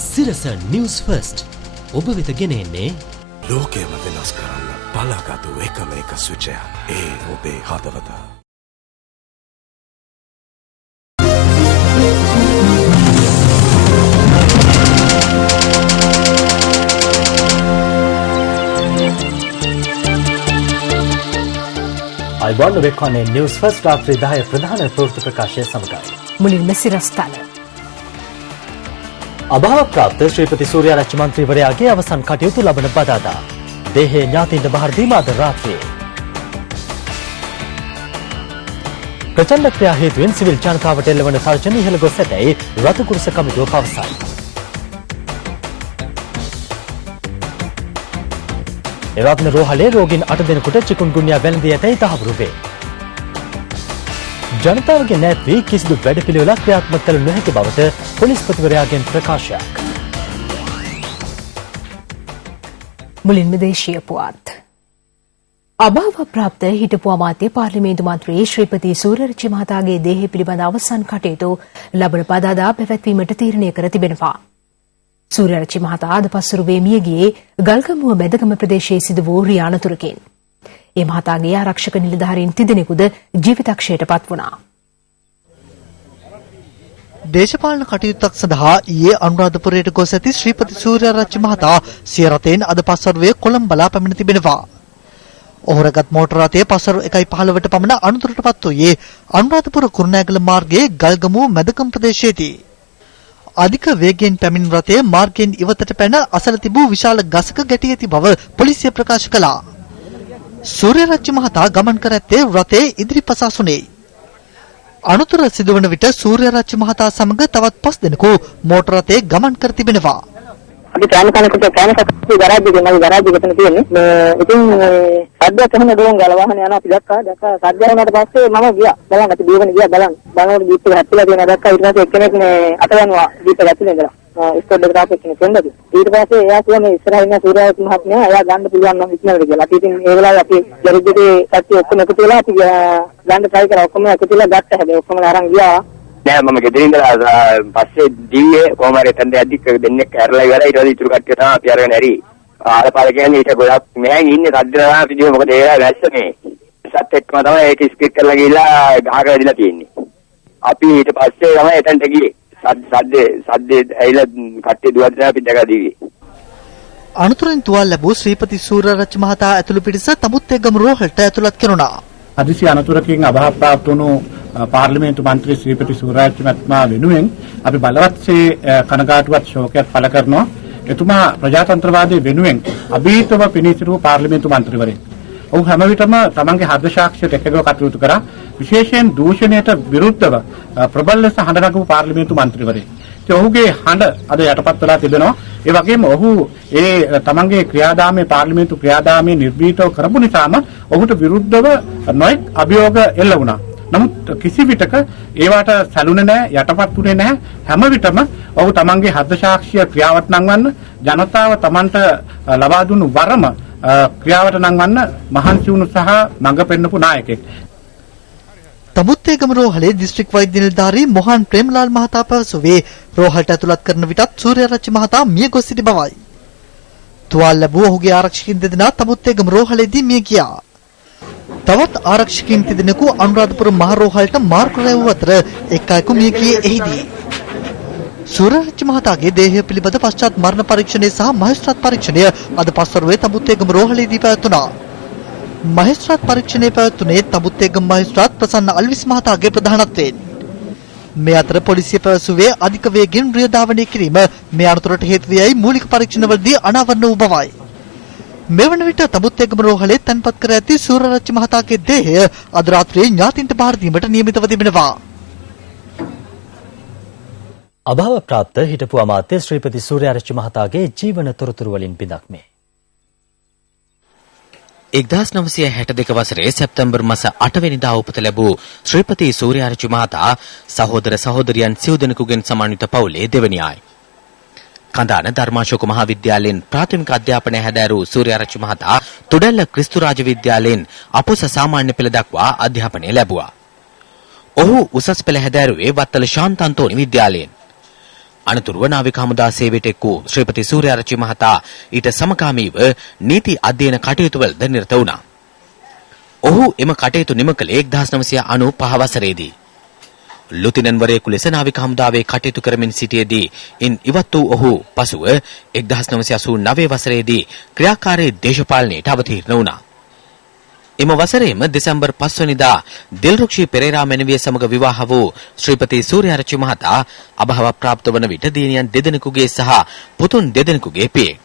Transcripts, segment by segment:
සිරස news first ඔබ වෙත ගෙන එන්නේ ලෝකයම වෙනස් කරන්න බලාගත්තු එකම එක සුචය ඒ ඔබේ හදවත. අයිබෝන් වෙකෝනේ නිවුස් ෆස්ට් රාත්‍රී 10 ප්‍රධාන ප්‍රවෘත්ති ප්‍රකාශය සමගයි. මුලින්ම සිරස්තල. අභාවප්‍රාප්ත ශ්‍රීපති සූර්යාරච්චි මන්ත්‍රීවරයාගේ අවසන් කටයුතු ලබන බදාදා දේහය ඥාතීන්ට බහර දීම අද රාත්‍රියේ. ප්‍රචණ්ඩ ක්‍රියා හේතුවෙන් සිවිල් ජනතාවට එල්ලවන තර්ජන ඉහළ ගොස් ඇතැයි රතුකුරුස කමිටුව පවසයි. එරත්න රෝහලේ රෝගීන් 8 දෙනෙකුට චිකුන්ගුන්යා වැළඳී ඇතැයි තහවුරු වේ. ජනතාවගේ නැත් වී කිසිදු වැඩපිළිවෙලක් ක්‍රියාත්මක කළ නොහැකි බවට පොලිස්පතිවරයාගෙන් ප්‍රකාශයක්. මුලින්ම දේශීය පුවත්. අභාවප්‍රාප්ත හිටපු අමාත්‍ය පාර්ලිමේන්තු මන්ත්‍රී ශ්‍රීපති සූර්යාරච්චි මහතාගේ දේහය පිළිබඳ අවසන් කටයුතු ලබන පදාදා පැවැත්වීමට තීරණය කර තිබෙනවා. සූර්යාරච්චි මහතා අද පස්වරුවේ මිය ගියේ ගල්ගමුව මැදගම ප්‍රදේශයේ සිදු වූ රිය අනතුරකින්. ඒ මහතාගේ ආරක්ෂක නිලධාරීන් 3 දෙනෙකුද ජීවිතක්ෂයට පත් වුණා. දේශපාලන කටයුත්තක් සඳහා ඊයේ අනුරාධපුරයට ගොස් ඇති ශ්‍රීපති සූර්යාරච්චි මහතා සිය රථයෙන් අද පස්වරුවේ කොළඹ බලා පැමිණ තිබෙනවා. ඔහුරගත් මෝටර රථය පස්වරු 1:15ට පමණ අනතුරටපත් වූයේ අනුරාධපුර කුරුණෑගල මාර්ගයේ ගල්ගමුව මැදගම ප්‍රදේශයේදී. අධික වේගයෙන් පැමිණ රථය මාර්ගයෙන් ඉවතට පැන අසල තිබූ විශාල ගසක ගැටී ඇති බව පොලිසිය ප්‍රකාශ කළා. සූර්යාරච්චි මහතා ගමන් කර ඇත්තේ රථයේ ඉදිරිපස අසුනේ. අනතුර සිදුවන විට සූර්යාරච්චි මහතා සමග තවත් 5 දෙනෙකු මෝටර රථයේ ගමන් කර තිබෙනවා. අපි කෑමකනකට කෑමකටේ ගරාජ් එකේ මගේ ගරාජ් එක එතන තියෙන්නේ. ඉතින් සද්දයක් එහෙම දෝන් ගලවහන යනවා අපි දැක්කා සද්දය වුණාට පස්සේ මම ගියා බලන්න අපි දීවන ගියා බලනකොට ජීප් එක හැප්පිලා තියෙනවා දැක්කා. ඊට පස්සේ එක්කෙනෙක් මේ අත යනවා ජීප් එක ඇතුලේ ඉඳලා ස්ටෝඩ් එකට ආපු කෙනෙක් වෙන්නද. ඊට පස්සේ එයා කිව්වා මේ ඉස්සරහින් ඉන්න සූර්යාරච්චි මහත්මයා එයා ගන්න පුළුවන් නම් ඉක්මනට කියලා. අපි ඉතින් ඒ වෙලාවේ අපි ජරිදේ කට්ටිය ඔක්කොම එකතු වෙලා අපි ගන්න try කරා. ඔක්කොම එකතු වෙලා ගත්තා. හැබැයි ඔක්කොම අරන් ගියා. නෑ මම ගෙදරින් ඉඳලා පස්සේ දීයේ කොහම හරි එතනදී අධික දෙන්නෙක් ඇරලා ඉවරයි. ඊට පස්සේ ඉතුරු කට්ටිය තමයි අපි අරගෙන ඇරි. ආලපාල කියන්නේ ඊට ගොඩක් මෙහෙන් ඉන්නේ සද්දලා පිටියේ මොකද ඒ වෙලාවේ වැස්ස මේ සත් එක්කම තමයි ඒක ස්පීක් කරලා ගිහලා ගහක වැදිලා තියෙන්නේ. අපි ඊට පස්සේ තමයි එතනට ගියේ. සද්දේ ඇවිල්ලා කට්ටිය දුවද්දී අපි දැකලා දීවේ. අනතුරෙන් තුවාල ලැබූ ශ්‍රීපති සූර්යාරච්චි මහතා ඇතුළු පිරිස තමුත්තේගම රෝහලට ඇතුළත් කෙරුණා. හදිසි අනතුරකින් අභාවප්‍රාප්ත වුණු පාර්ලිමේන්තු මන්ත්‍රී ශ්‍රීපති සූර්යාරච්චි මහත්මයා වෙනුවෙන් අපි බලවත්සේ කනගාටුවත් ශෝකයක් පළ කරනවා. එතුමා ප්‍රජාතන්ත්‍රවාදයේ වෙනුවෙන් අභීතව පිණී සිටු පාර්ලිමේන්තු මන්ත්‍රීවරයෙක්. ඔහු හැම විටම තමන්ගේ හද සාක්ෂියට එකගව කටයුතු කරා. විශේෂයෙන් දූෂණයට විරුද්ධව ප්‍රබල ලෙස හඬ නගපු පාර්ලිමේන්තු මන්ත්‍රීවරයෙක්. ඒ ඔහුගේ හඬ අද යටපත් වෙලා තිබෙනවා. ඒ වගේම ඔහු තමන්ගේ ක්‍රියාදාමයේ පාර්ලිමේන්තු ක්‍රියාදාමයේ නිර්භීතව කරපු නිසාම ඔහුට විරුද්ධව නොයෙක් අභියෝග එල්ල වුණා. නමුත් කිසි විටක ඒවට සැලුනේ නැහැ, යටපත් වුණේ නැහැ. හැම විටම ඔහු තමන්ගේ හද සාක්ෂිය ක්‍රියාවට නංවන්න ජනතාව තමන්ට ලබා දුන්නු වරම ක්‍රියාවට නංවන්න මහන්සි වුණු සහ මඟ පෙන්නපු නායකයෙක්. තමුත්තේගම රෝහලේ දිස්ත්‍රික් වෛද්‍ය නිලධාරී මොහන් ප්‍රේමලාල් මහතා පැවසුවේ රෝහලට ඇතුළත් කරන විටත් සූර්යාරච්චි මහතා මිය ගොස් සිටි බවයි. තුවාල ලැබූ ඔහුගේ ආරක්ෂකින් දෙදෙනා තමුත්තේගම රෝහලේදී මිය ගියා. තවත් ආරක්ෂකින් දෙදෙනෙකු අනුරාධපුර මහ රෝහලට මාර්ග රැවූ අතර එක් අයෙකු මිය ගියේ එහිදී. සූර්යාරච්චි මහතාගේ දේහය පිළිබඳ පශ්චාත් මරණ පරීක්ෂණය සහ මහේස්ත්‍රාත් පරීක්ෂණය අද පස්වරුවේ තමුත්තේගම රෝහලේදී පැවැත්වුණා. මහේස්ත්‍රාත් පරීක්ෂණය පැවැත්වුණේ තමුත්තේගම මහේස්ත්‍රාත් ප්‍රසන්න අල්විස් මහතාගේ ප්‍රධානත්වයෙන්. මේ අතර පොලිසිය පැවසුවේ අධික වේගෙන් රිය ධාවනය කිරීම මේ අනතුරට හේතු වේයි මූලික පරීක්ෂණවලදී අනාවරණ වූ බවයි. මෙවන විට තමුත්තේගම රෝහලේ තැන්පත් කර ඇති සූර්යාරච්චි මහතාගේ දේහය අද රාත්‍රියේ ඥාතීන්ට බාර දීමට නියමිතව තිබෙනවා. අභාවප්‍රාප්ත හිටපු අමාත්‍ය ශ්‍රීපති සූර්යාරච්චි මහතාගේ ජීවන තොරතුරු වලින් බිඳක් මේ. 1962 වසරේ සැප්තැම්බර් මාස 8 වෙනිදා උපත ලැබූ ශ්‍රීපති සූර්යාරච්චි මහතා සහෝදර සහෝදරියන් සිව් දෙනෙකුගෙන් සමන්විත පවුලේ දෙවැනි අය. කඳාන ධර්මාශෝක මහාවිද්‍යාලයෙන් ප්‍රාථමික අධ්‍යාපනය හැදෑරූ සූර්යාරච්චි මහතා තුඩැල්ල ක්‍රිස්තුරාජ විද්‍යාලයෙන් අපොස සාමාන්‍ය පෙළ දක්වා අධ්‍යාපනය ලැබුවා. ඔහු උසස් පෙළ හැදෑරුවේ වත්තල ශාන්තන්තෝනි විද්‍යාලයෙන්. අනතුරුව නාවික හමුදා සේවයට එක් වූ ශ්‍රීපති සූර්යාරච්චි මහතා ඊට සමගාමීව නීති අධ්‍යයන කටයුතුවලද නිරත වුණා. ඔහු එම කටයුතු නිම කළේ 1995 වසරේදී. ලුතිනන්වරයෙකු ලෙස නාවික හමුදාවේ කටයුතු කරමින් සිටියේදී ඉන් ඉවත් වූ ඔහු පසුව 1989 වසරේදී ක්‍රියාකාරී දේශපාලනයට අවතීර්ණ වුණා. එම වසරේම දෙසැම්බර් 5 වෙනිදා දිල්රුක්ෂි පෙරේරා මෙනවිය සමග විවාහ වූ ශ්‍රීපති සූර්යාරච්චි මහතා අභාව ප්‍රාප්ත වන විට දියණියන් දෙදෙනෙකුගේ සහ පුතුන් දෙදෙනෙකුගේ පියේ.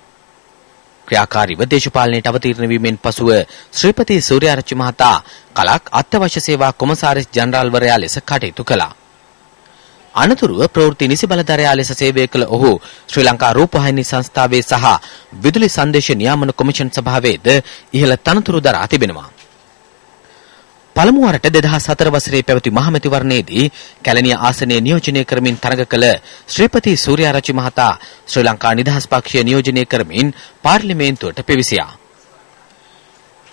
ක්‍රියාකාරීව දේශපාලනයට අවතීර්ණ වීමෙන් පසුව ශ්‍රීපති සූර්යාරච්චි මහතා කලක් අත්‍යවශ්‍ය සේවා කොමසාරිස් ජනරාල්වරයා ලෙස කටයුතු කළා. අනතුරුව ප්‍රවෘත්ති නිසි බලධරයා ලෙස සේවය කළ ඔහු ශ්‍රී ලංකා රූපවාහිනී සංස්ථාවේ සහ විදුලි සංදේශ නියාමන කොමිෂන් සභාවේද ඉහළ තනතුරු දරා තිබෙනවා. පළමු වරට 2004 වසරේ පැවති මහමැතිවරණයේදී කැලණිය ආසනය නියෝජනය කරමින් තරඟ කළ ශ්‍රීපති සූර්යාරච්චි මහතා ශ්‍රී ලංකා නිදහස් පක්ෂය නියෝජනය කරමින් පාර්ලිමේන්තුවට පිවිසියා.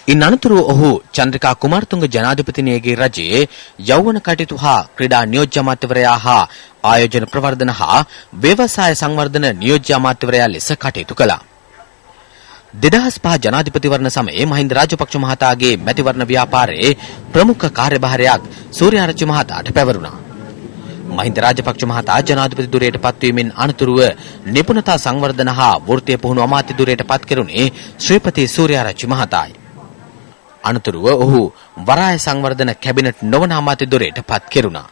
ඉන් අනතුරුව ඔහු චන්ද්‍රිකා කුමාරතුංග ජනාධිපතිනියගේ රජයේ යෞවන කටයුතු හා ක්‍රීඩා නියෝජ්‍ය අමාත්‍යවරයා හා ආයෝජන ප්‍රවර්ධන හා ව්‍යවසාය සංවර්ධන නියෝජ්‍ය අමාත්‍යවරයා ලෙස කටයුතු කළා. 2005 ජනාධිපතිවරණ සමයේ මහින්ද රාජපක්ෂ මහතාගේ මැතිවරණ ව්‍යාපාරයේ ප්‍රමුඛ කාර්යභාරයක් සූර්යාරච්චි මහතාට පැවරුණා. මහින්ද රාජපක්ෂ මහතා ජනාධිපති ධුරයට පත්වීමෙන් අනතුරුව නිපුණතා සංවර්ධන හා වෘත්තීය පුහුණු අමාත්‍ය ධුරයට පත් කෙරුණේ ශ්‍රීපති සූර්යාරච්චි මහතායි. අනතුරුව ඔහු වරාය සංවර්ධන කැබිනට් නොවන අමාත්‍ය ධුරයට පත් කෙරුණා.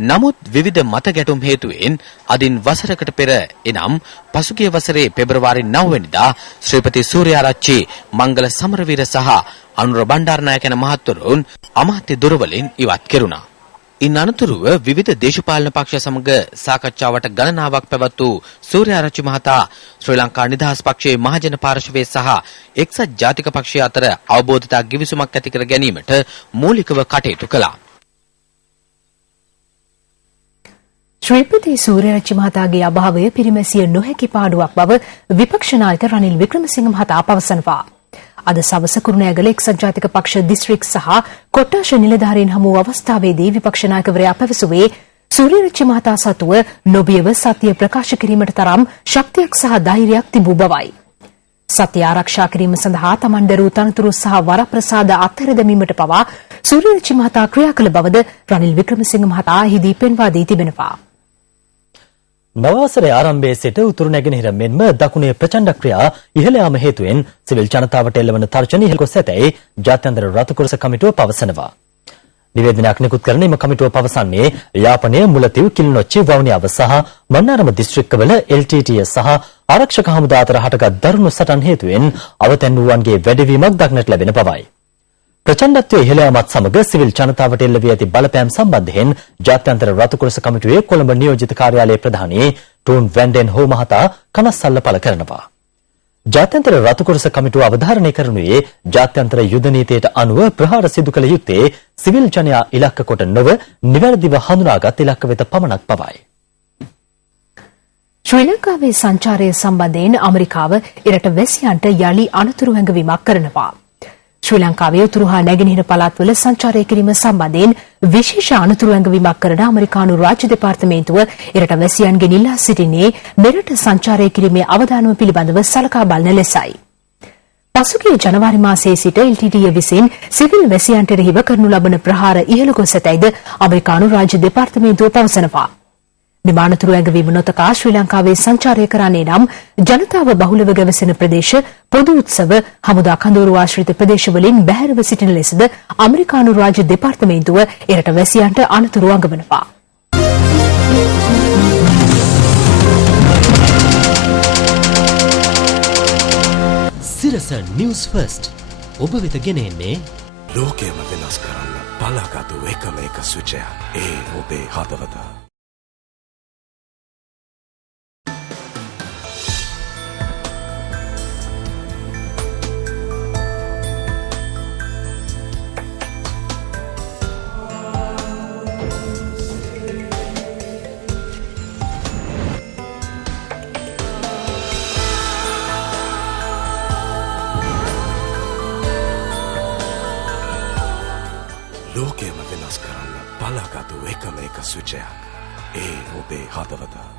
නමුත් විවිධ මත ගැටුම් හේතුවෙන් අදින් වසරකට පෙර එනම් පසුගිය වසරේ පෙබරවාරි 9 වෙනිදා ශ්‍රීපති සූර්යාරච්චි මංගල සමරවීර සහ අනුර බණ්ඩාරනායක යන මහත්වරුන් අමාත්‍ය ධුරවලින් ඉවත් කෙරුණා. ඉන් අනතුරුව විවිධ දේශපාලන පක්ෂ සමග සාකච්ඡාවට ගණනාවක් පැවැත් වූ සූර්යාරච්චි මහතා ශ්‍රී ලංකා නිදහස් පක්ෂයේ මහජන පාර්ශවයේ සහ එක්සත් ජාතික පක්ෂය අතර අවබෝධතා ගිවිසුමක් ඇති කර ගැනීමට මූලිකව කටයුතු කළා. ශ්‍රීපති සූර්යාරච්චි මහතාගේ අභාවය පිරිමැසිය නොහැකි පාඩුවක් බව විපක්ෂ නායක රනිල් වික්‍රමසිංහ මහතා පවසනවා. අද සවස කුරුණෑගල එක්සත් ජාතික පක්ෂ දිස්ත්‍රික් සහ කොට්ටාශ නිලධාරීන් හමු අවස්ථාවේදී විපක්ෂ නායකවරයා පැවසුවේ සූර්යාරච්චි මහතා සතුව නොබියව සත්‍ය ප්‍රකාශ කිරීමට තරම් ශක්තියක් සහ ධෛර්යයක් තිබූ බවයි. සත්‍ය ආරක්ෂා කිරීම සඳහා තමන් දරූ තනතුරු සහ වරප්‍රසාද අත්හැර දැමීමට පවා සූර්යාරච්චි මහතා ක්‍රියා කළ බවද රනිල් වික්‍රමසිංහ මහතා එහිදී පෙන්වා දී තිබෙනවා. නව වසරේ ආරම්භයේ සිට උතුරු නැගෙනහිර මෙන්ම දකුණේ ප්‍රචණ්ඩ ක්‍රියා ඉහළ යාම හේතුවෙන් සිවිල් ජනතාවට එල්ලවන තර්ජන ඉහළ ගොස් ඇතැයි ජාත්‍යන්තර රතුකොරස කමිටුව පවසනවා. නිවේදනයක් නිකුත් කරන එම කමිටුව පවසන්නේ යාපනයේ මුලතිව් කිලිනොච්චි වවුනියාව සහ මන්නාරම දිස්ත්‍රික්කවල LTTE සහ ආරක්ෂක හමුදා අතර හටගත් දරුණු සටන් හේතුවෙන් අවතැන් වූවන්ගේ වැඩිවීමක් දක්නට ලැබෙන බවයි. ප්‍රචණ්ඩත්වයේ ඉහළ යාමත් සමග සිවිල් ජනතාවට එල්ල වී ඇති බලපෑම් සම්බන්ධයෙන් ජාත්‍යන්තර රතුකොරස කමිටුවේ කොළඹ නියෝජිත කාර්යාලයේ ප්‍රධානී ටූන් වැන්ඩෙන් හෝ මහතා කනස්සල්ල පළ කරනවා. ජාත්‍යන්තර රතුකොරස කමිටුව අවධාරණය කරනුයේ ජාත්‍යන්තර යුද නීතියට අනුව ප්‍රහාර සිදු කළ යුත්තේ සිවිල් ජනයා ඉලක්ක කොට නොව නිවැරදිව හඳුනාගත් ඉලක්ක වෙත පමණක් බවයි. ශ්‍රී ලංකාවේ සංචාරය සම්බන්ධයෙන් ඇමරිකාව එරට වැසියන්ට යලි අනතුරු හැඟවීමක් කරනවා. ශ්‍රී ලංකාවේ උතුරු හා නැගෙනහිර පළාත්වල සංචාරය කිරීම සම්බන්ධයෙන් විශේෂ අනතුරු හැඟවීමක් කරන ඇමරිකානු රාජ්‍ය දෙපාර්තමේන්තුව එරට වැසියන්ගෙන් ඉල්ලා සිටින්නේ මෙරට සංචාරය කිරීමේ අවදානම පිළිබඳව සලකා බලන ලෙසයි. පසුගිය ජනවාරි මාසයේ සිට LTTE විසින් සිවිල් වැසියන්ට එරෙහිව කරනු ලබන ප්‍රහාර ඉහළ ගොස් ඇතැයිද ඇමරිකානු රාජ්‍ය දෙපාර්තමේන්තුව පවසනවා. මෙම අනතුරු ඇඟවීම නොතකා ශ්‍රී ලංකාවේ සංචාරය කරන්නේ නම් ජනතාව බහුලව ගැවසෙන ප්‍රදේශ පොදු උත්සව හමුදා කඳවුරු ආශ්‍රිත ප්‍රදේශවලින් බැහැරව සිටින ලෙසද ඇමරිකානු රාජ්‍ය දෙපාර්තමේන්තුව එරට වැසියන්ට අනතුරු අඟවනවා. සිරස නිවුස් ෆස්ට් ඔබ වෙත ගෙන එන්නේ ලෝකයම වෙනස් කරන්න බලාගත්තු එකම එක සුචය. ඒ ඔබේ හදවත. ලෝකයම වෙනස් කරන්න බලාගත්තු එකම එක සුචයක්. ඒ ඔබේ හදවත.